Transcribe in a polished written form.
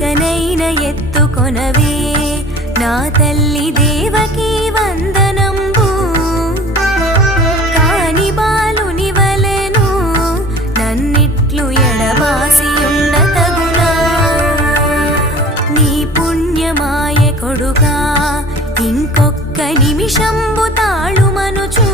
ఇకనైన ఎత్తుకొనవే నా తల్లి దేవకీ వందనంబు కాని బాలుని వలెను నన్నిట్లు ఎడబాసి ఉండతగునా నీ పుణ్యమాయ కొడుకా ఇంకొక్క నిమిషంబు తాళుమనుచు